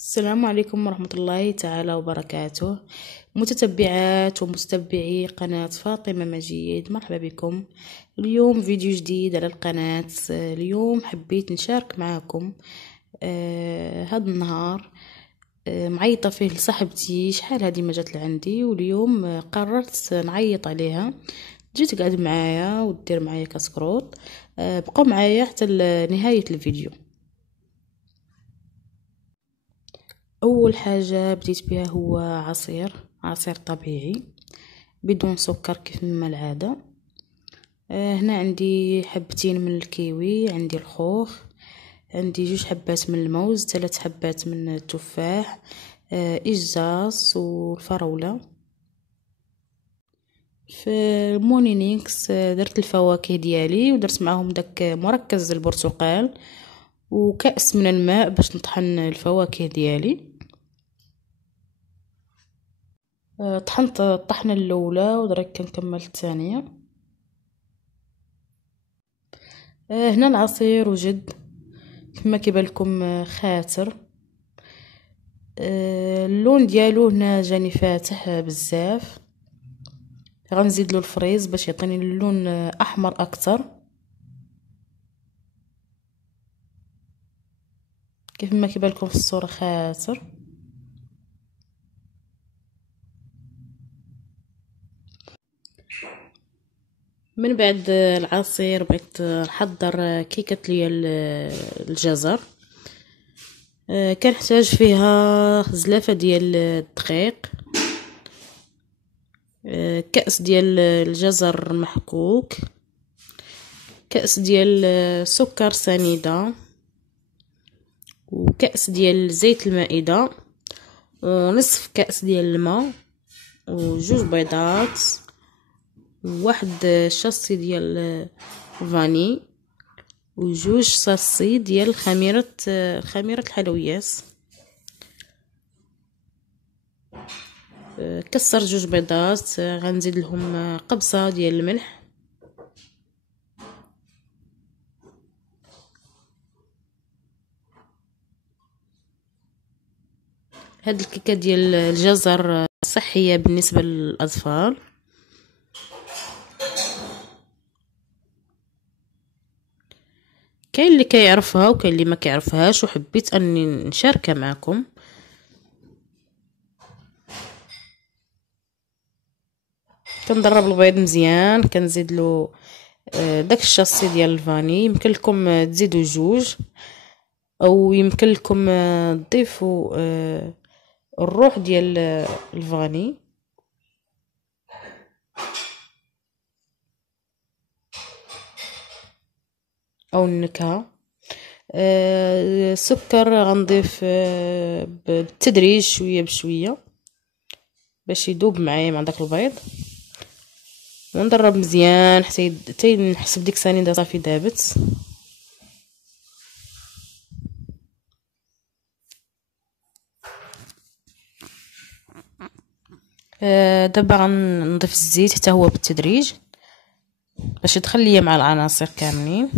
السلام عليكم ورحمة الله تعالى وبركاته. متتبعات ومتتبعي قناة فاطمة مجيد، مرحبا بكم. اليوم فيديو جديد على القناة. اليوم حبيت نشارك معاكم هذا النهار معيطة فيه لصاحبتي، شحال هادي ما جات لعندي، واليوم قررت نعيط عليها. جيت قاعد معايا ودير معايا كاسكروط. بقوا معايا حتى نهاية الفيديو. اول حاجه بديت بها هو عصير طبيعي بدون سكر كيف ما العاده. هنا عندي حبتين من الكيوي، عندي الخوخ، عندي 2 حبات من الموز، 3 حبات من التفاح، إجزاص والفراوله. في المونينيكس درت الفواكه ديالي ودرت معاهم داك مركز البرتقال وكأس من الماء باش نطحن الفواكه ديالي. طحنت الطحنة الأولى ودرك كنكمل الثانية. هنا العصير وجد كما كيبان لكم خاتر. اللون ديالو هنا جاني فاتح بزاف، غنزيد له الفريز باش يعطيني اللون احمر اكثر. كيف ما كيبان لكم في الصورة خاتر. من بعد العصير بغيت نحضر كيكة ديال الجزر. كنحتاج فيها زلافة ديال الدقيق، كأس ديال الجزر محكوك، كأس ديال سكر سنيدة، وكأس ديال زيت المائدة، ونصف كأس ديال الماء، و2 بيضات، وواحد شاصي ديال فاني، و2 شاصي ديال خميرة الحلويات. كسر 2 بيضات، غنزيد لهم قبصة ديال الملح. هاد الكيكه ديال الجزر صحيه بالنسبه للاطفال. كاين اللي كيعرفها وكاين اللي ما كيعرفهاش، وحبيت اني نشاركها معكم. كنضرب البيض مزيان، كنزيد له داك الشاصي ديال الفاني. يمكن لكم تزيدوا 2، او يمكن لكم تضيفوا الروح ديال الفاني. او النكهه. السكر غنضيف بالتدريج شويه بشويه باش يذوب معايا مع داك البيض، ونضرب مزيان حتى نحس بديك السنيده صافي دابت. دابا غنضيف الزيت حتى هو بالتدريج باش يدخل ليا مع العناصر كاملين.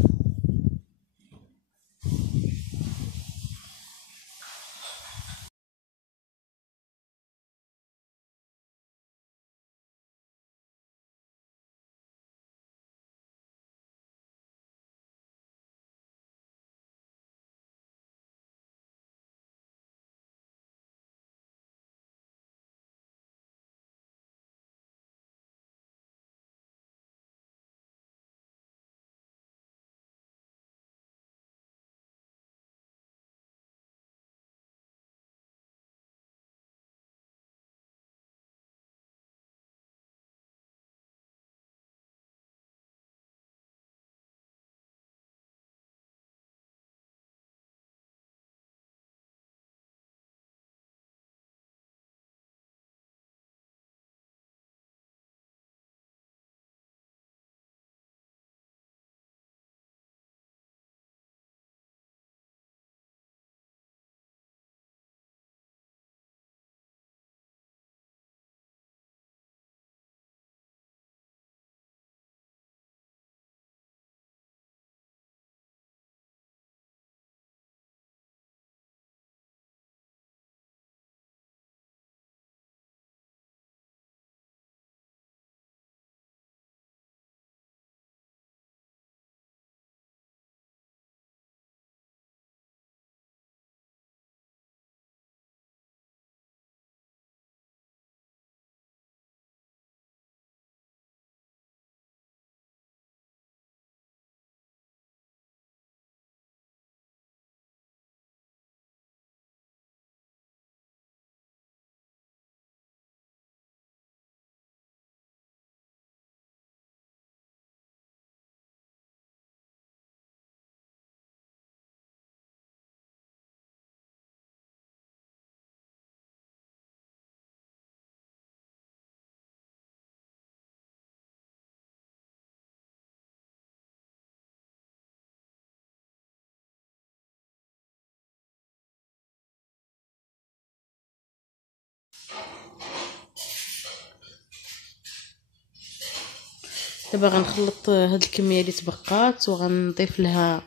دابا غنخلط هاد الكميه اللي تبقات وغنضيف لها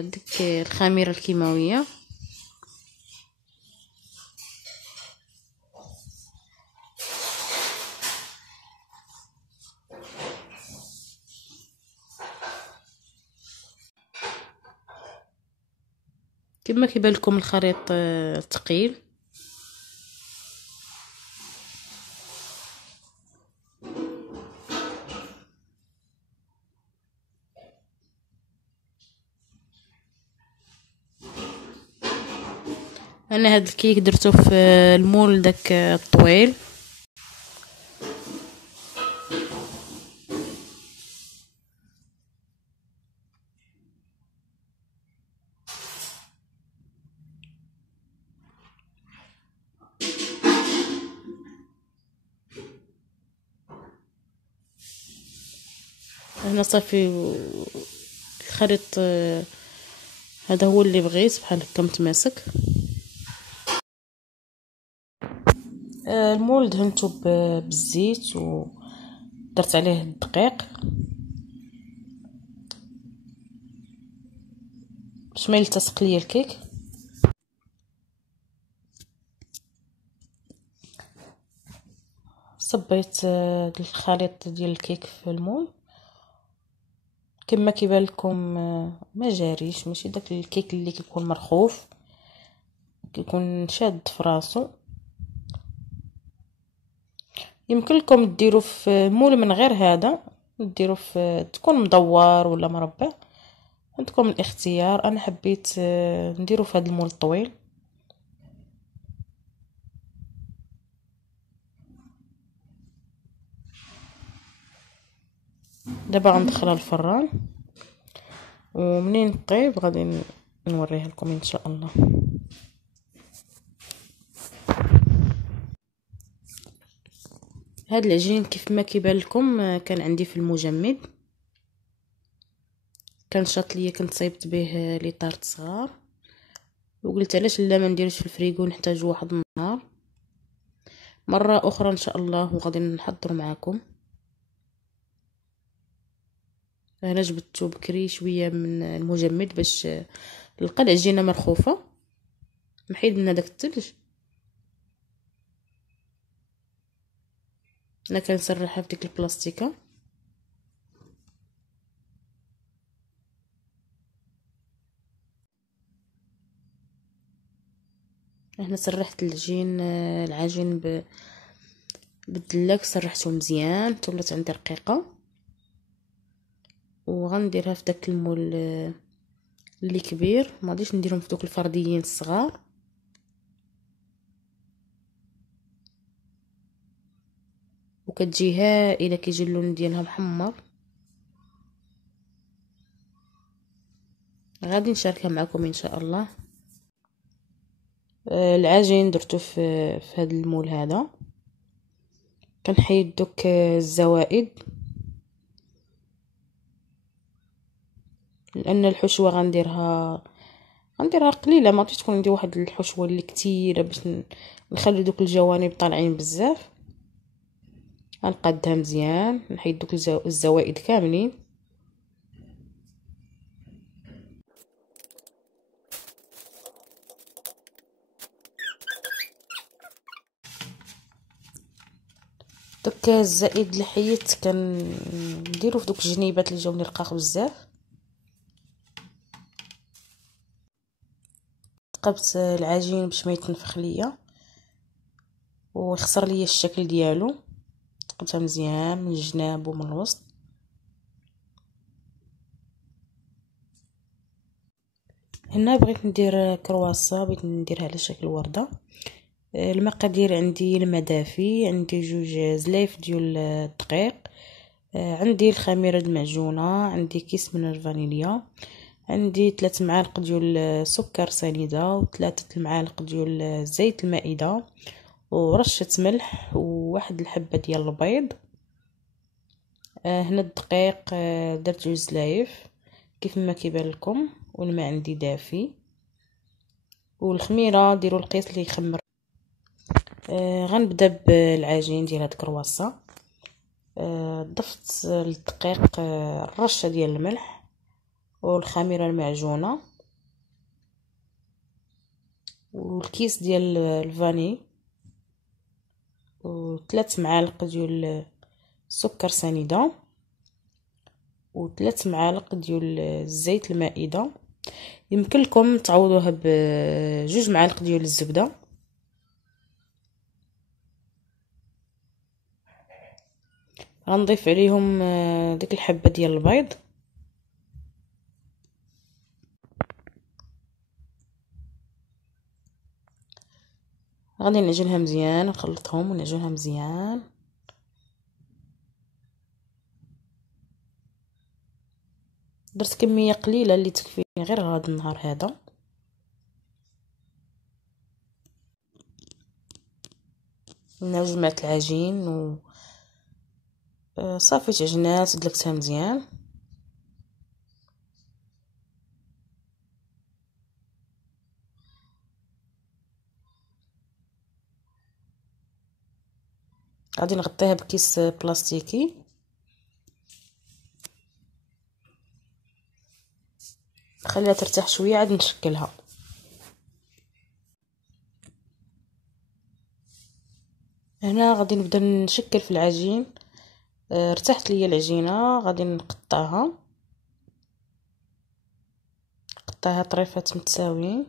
ديك الخميره الكيماويه. كما كيبان لكم الخليط ثقيل. انا هاد الكيك درتو في المول داك الطويل. هنا صافي الخليط هذا هو اللي بغيت بحال هكا متماسك. المول دهنته بالزيت ودرت عليه الدقيق باش ما يلتصق ليا الكيك. صبيت الخليط ديال الكيك في المول كما كيبان لكم. ما جاريش، ماشي داك الكيك اللي كيكون مرخوف، كيكون شاد في راسو. يمكن لكم ديروا في مول من غير هذا، ديروا في تكون مدور ولا مربع، عندكم الاختيار. انا حبيت نديرو في هذا المول الطويل. دابا غندخلها الفران ومنين طيب غادي نوريها لكم ان شاء الله. هاد العجين كيف ما كيبان لكم كان عندي في المجمد، كان شاط ليا، كنت صايبت به لي طارت صغار وقلت علاش لا ما نديرش في الفريغو، نحتاج واحد النهار مره اخرى ان شاء الله وغادي نحضر معكم. انا جبدته بكري شويه من المجمد باش نلقى العجينه مرخوفه، نحيد من هذاك الثلج. انا كنسرحها في ديك البلاستيكه. هنا سرحت العجين بالدلاك، سرحته مزيان ولات عندي رقيقه، وغنديرها في داك المول اللي كبير، ما غاديش نديرهم في دوك الفرديين الصغار. وكتجي هائله كيجي اللون ديالها محمر. غادي نشاركها معكم ان شاء الله. العجين درتو في هذا المول هذا، كنحيد دوك الزوائد لان الحشوه غنديرها قليله، ما غاديش تكون عندي واحد الحشوه اللي كثيره باش نخلي دوك الجوانب طالعين بزاف. غنقادها مزيان، نحيد دوك الزوائد كاملين. دوك الزائد اللي حيدت كنديرو في دوك الجنيبات اللي جاوني رقاق بزاف. ثقبت العجين باش ما يتنفخ ليا ويخسر ليا الشكل ديالو. ثقبتها مزيان من الجناب ومن الوسط. هنا بغيت ندير كرواسه، بغيت نديرها على شكل ورده. المقادير عندي الماء دافي، عندي 2 زلايف ديال الدقيق، عندي الخميره المعجونه، عندي كيس من الفانيليا، عندي 3 معالق ديال سكر سنيده و3 المعالق ديال زيت المائده ورشه ملح وواحد الحبه ديال البيض. هنا الدقيق درت 2 زلايف كيف ما كيبان لكم، والماء عندي دافي، والخميره ديروا القياس اللي يخمر. غنبدا بالعجين ديال هاد الكرواسه. ضفت للدقيق الرشه ديال الملح والخميره المعجونه والكيس ديال الفاني و3 معالق ديال السكر سنيده و3 معالق ديال الزيت المائده. يمكن لكم تعوضوها ب2 معالق ديال الزبده. غنضيف عليهم ديك الحبه ديال البيض غادي نعجنها مزيان، نخلطهم ونعجنها مزيان. درت كميه قليله اللي تكفيني غير هذا النهار هذا. انا جمعت العجين و صافيت عجنات دلكتها مزيان. غادي نغطيها بكيس بلاستيكي خليها ترتاح شويه عاد نشكلها. هنا غادي نبدا نشكل في العجين. ارتاحت ليا العجينه غادي نقطعها طريفات متساويين.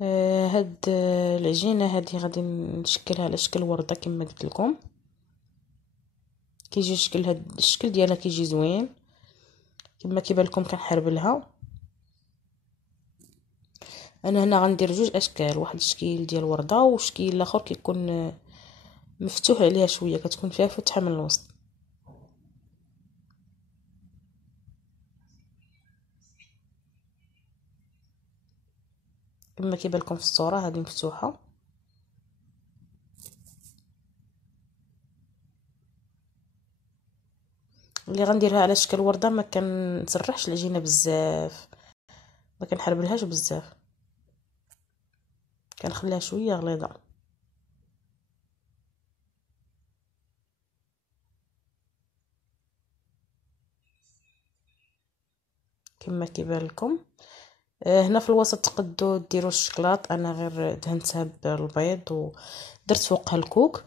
هاد العجينه هذه غادي نشكلها على شكل ورده كما قلت لكم. كيجي شكل هاد الشكل ديالها كيجي زوين كما كيبان لكم. كنحربلها. انا هنا غندير 2 اشكال، واحد الشكل ديال ورده وشكل الاخر كيكون مفتوح عليها شويه كتكون فيها فتحه من الوسط. كما كيبان لكم في الصوره هذه مفتوحه. اللي غنديرها على شكل ورده ما كنسرحش العجينه بزاف، ما كنحربلهاش بزاف، كنخليها شويه غليظه. كما كيبان لكم. هنا في الوسط تقدروا ديروا الشكلاط. انا غير دهنتها بالبيض ودرت فوقها الكوك.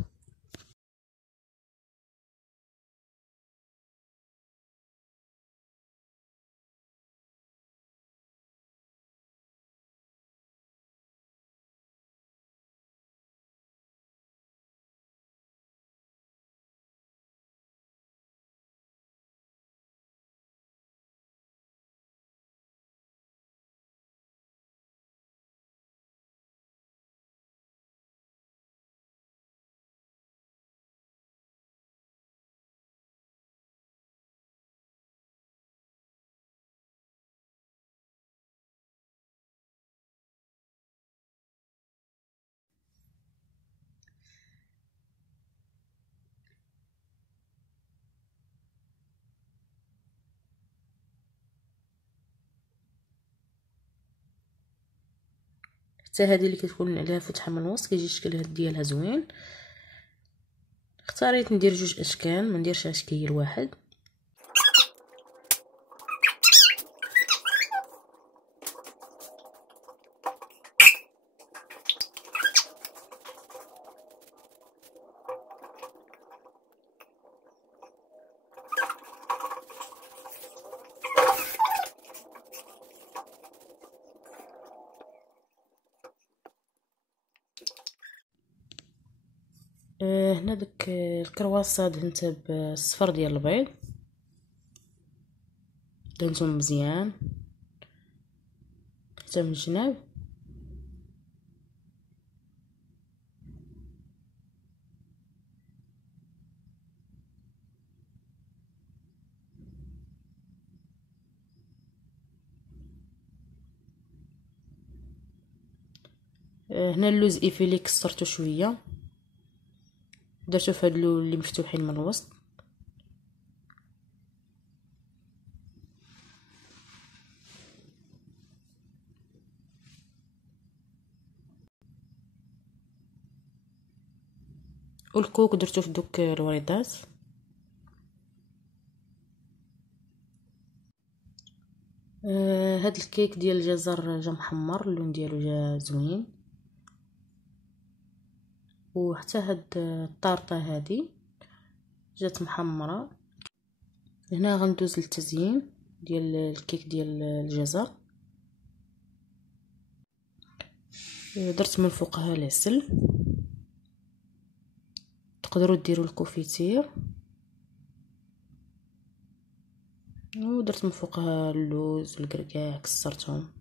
حتى هذه اللي كتكون عليها فتحه من الوسط كيجي الشكل ديالها زوين. اختاريت ندير 2 اشكال، ما نديرش اشكال واحد. هنا داك الكرواسه دهنتها بالصفر ديال البيض، دهنتهم مزيان حتى من الجناب. هنا اللوز ايفيلي كسرته شويه درتو في هاد اللي مفتوحين من الوسط. والكوك درتو في دوك الوريضات. هاد الكيك ديال الجزر جا محمر، اللون ديالو جا زوين. وحتى هاد الطارطه هادي جات محمره. هنا غندوز للتزيين ديال الكيك ديال الجزر. درت من فوقها العسل، تقدروا ديروا الكوفيتير، ودرت من فوقها اللوز والكركاع كسرتهم.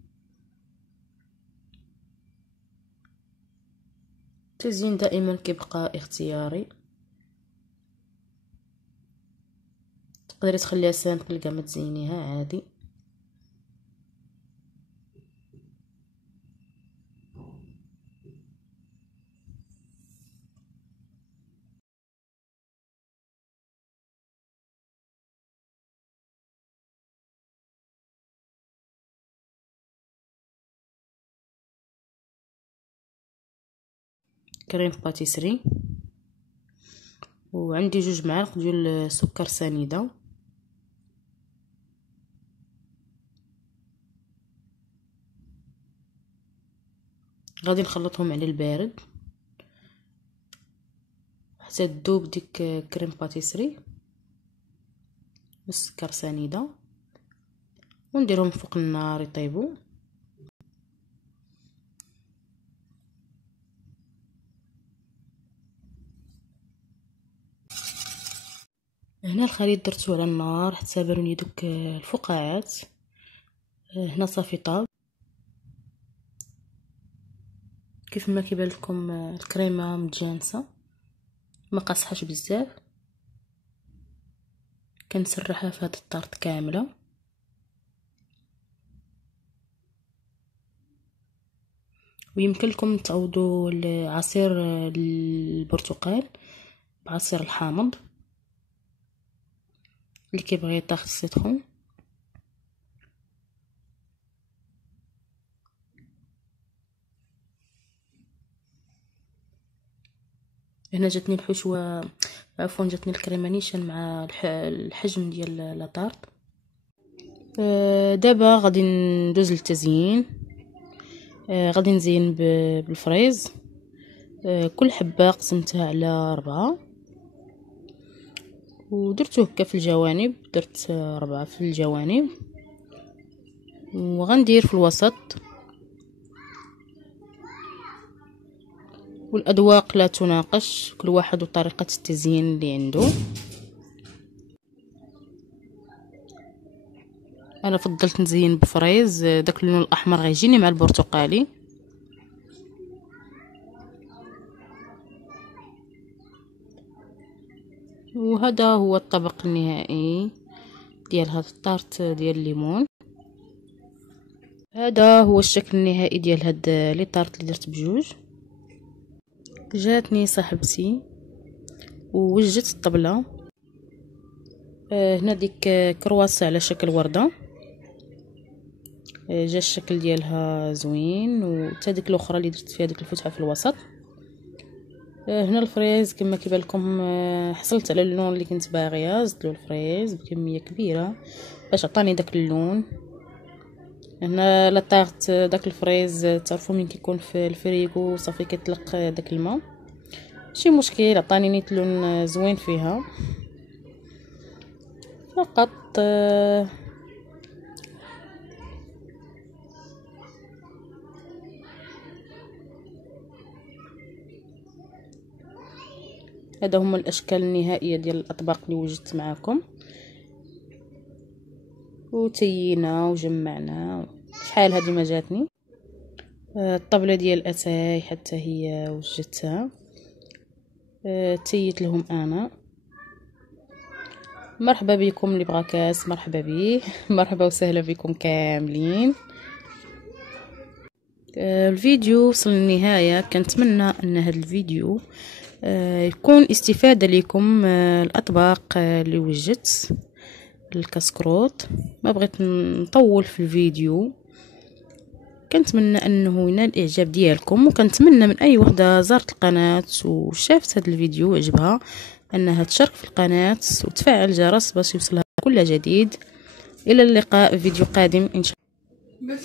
التزيين دائما كيبقى اختياري، تقدري تخليها سامبل كاع ما تزينيها عادي. كريم باتيسري، وعندي 2 معالق ديال سكر سنيده. غادي نخلطهم على البارد حتى تذوب ديك كريم باتيسري والسكر سنيده، ونديرهم فوق النار يطيبوا. هنا الخليط درتو على النار حتى بانوا دوك الفقاعات. هنا صافي طاب. كيف ما كيبان لكم الكريمه متجانسه، ما قاصحاش بزاف. كنسرحها في هاد الطارط كامله. ويمكن لكم تعوضوا عصير البرتقال بعصير الحامض اللي كيبغي يطيح السيترون. هنا جاتني الحشوه، عفوا جاتني الكريمه نيشان مع الحجم ديال لاطارط. دابا غادي ندوز للتزيين. غادي نزين بالفريز. كل حبه قسمتها على 4 ودرتو هكا في الجوانب. درت 4 في الجوانب، وغندير في الوسط. والاذواق لا تناقش، كل واحد وطريقه التزيين اللي عنده. انا فضلت نزين بفريز، داك اللون الاحمر غيجيني مع البرتقالي. وهذا هو الطبق النهائي ديال هاد الطارت ديال الليمون. هذا هو الشكل النهائي ديال هاد لي طارت اللي درت بجوج. جاتني صاحبتي ووجدت الطبله. هنا ديك كرواسه على شكل ورده، جا الشكل ديالها زوين. وتا ديك الاخرى اللي درت فيها ديك الفتحه في الوسط. هنا الفريز كما كيبان لكم، حصلت على اللون اللي كنت باغيه. زدت له الفريز بكميه كبيره باش عطاني داك اللون. هنا لا طارت داك الفريز تعرفوا من كيكون في الفريغو صافي كيطلق داك الماء، ماشي مشكل، عطاني نيت لون زوين فيها فقط. هذا هما الاشكال النهائيه ديال الاطباق اللي وجدت معكم. وتينا وجمعنا. شحال هذه ما جاتني. الطبله ديال اتاي حتى هي وجدتها، تيت لهم انا. مرحبا بكم اللي بغى كاس، مرحبا به. مرحبا وسهلا بكم كاملين. الفيديو وصل للنهايه. كنتمنى ان هذا الفيديو يكون استفاده لكم. الاطباق اللي وجدت الكسكروت، ما بغيت نطول في الفيديو. كنتمنى انه ينال الاعجاب ديالكم، وكنتمنى من اي وحده زارت القناه وشافت هذا الفيديو وعجبها انها تشارك في القناه وتفعل الجرس باش يوصلها كل جديد. الى اللقاء في فيديو قادم ان شاء الله.